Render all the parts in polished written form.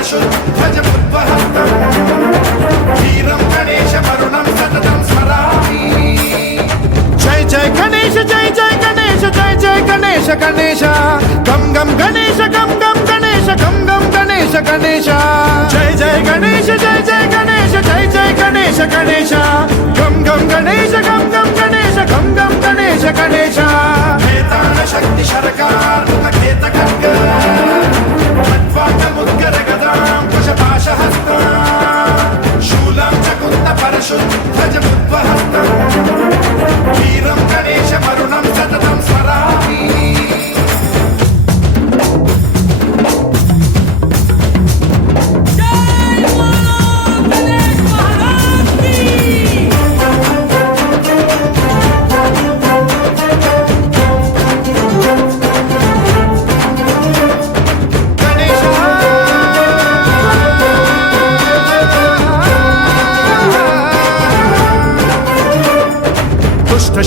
परशुध्वजमुद्वहस्तम् वीरं गणेशवरुणं सततं स्मरामि। जय जय गणेश जय जय गणेश जय जय गणेश गणेश गम गम गणेश गम गम गणेश गम गम गणेश गणेश जय जय गणेश जय जय गणेश जय जय गणेश गणेश गम गम गणेश गम गम गणेश गम गम गणेश गणेश वेदान शक्ति शरकार मुखखेत खड्ग खड्वाङ्गमुद्गर गदां कुशपाशहस्तां शूलं च कुन्द परशुध्वजमुद्वहस्तम् वीरं गणेशवरुणं सततं स्मरामि।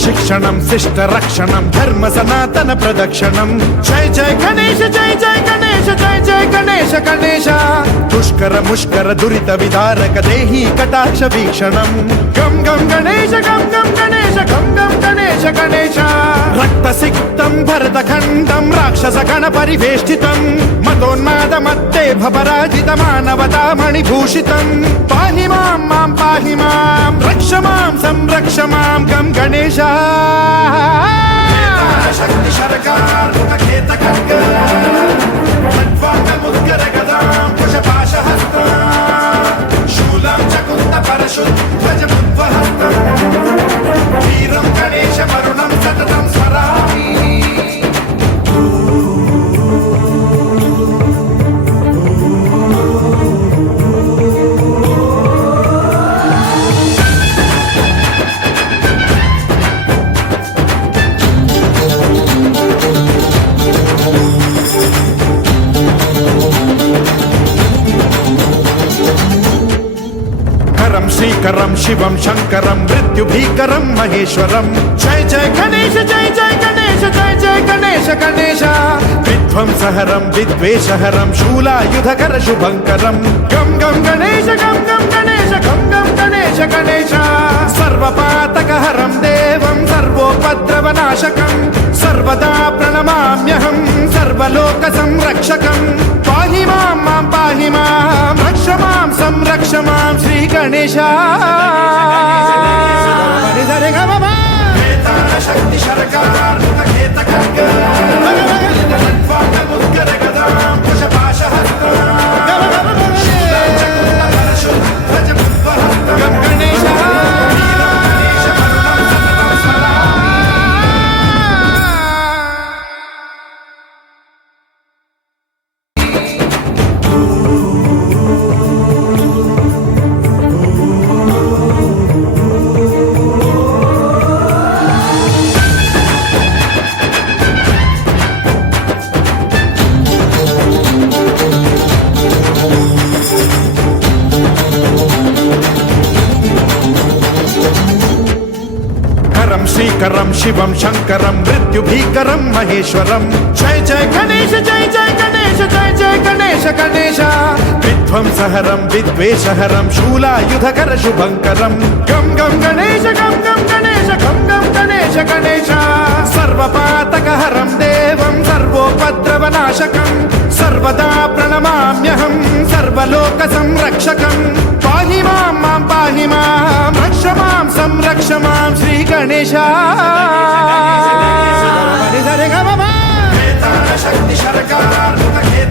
शिक्षणं शिष्ट रक्षणं धर्म सनातन प्रदक्षिणं जय जय गणेश जय जय गणेश जय जय गणेश गणेश दुष्कर मुष्कर दुरित विदारक देहि कटाक्ष वीक्षणं गम गम गणेश गम गम गणेश गम गम गणेश गणेश रक्त सिक्तं भरतखण्डं राक्षस गण परिवेष्टितं मदोन्माद मत्ते भपराजित मानवता मणिभूषितं पाहि मां मां पाहि मां रक्ष मां संरक्ष मां गम गणेश शक्ति शरकार मुखखेत खड्ग खड्वाङ्गमुद्गर गदां कुशपाशहस्तां शूलं च कुन्द परशुध्वजमुद्वहस्तम् वीरं गणेशवरुणं सततं स्मरामि। श्रीकरं शिवं शंकरं मृत्युभीकरं महेश्वरं जय जय गणेश जय जय गणेश जय जय गणेश गणेश विध्वंसहरं विद्वेषहरं शूलायुधकर शुभंकरं गम गम गणेश गम गम गणेश गम गम गणेश गणेश सर्वपातकहरं देवं सर्वोपद्रवनाशकं सर्वदा प्रणमाम्यहं सर्वलोकसंरक्षकं पाहि मां मां पाहि मां रक्ष मां संरक्ष मां श्री गणेश शक्ति शरकार मुखखेत खड्ग खड्वाङ्गमुद्गर गदां कुशपाशहस्तां शूलं च कुन्द परशुध्वजमुद्वहस्तम् गणेश श्रीकरं शिवं शंकरं मृत्युभीकरं महेश्वरं जय जय गणेश जय जय गणेश जय जय गणेश गणेश विध्वंसहरं विद्वेषहरं शूलायुधकर शुभंकरं गम गम गणेश गम गम गणेश गम गम गणेश गणेश सर्वपातकहरं देवं सर्वोपद्रवनाशकं सर्वदा प्रणमाम्यहं सर्वलोकसंरक्षकं पाहि मां मां पाहि मां रक्ष मां संरक्ष मां श्री गणेश शक्ति शरकार मुखखेत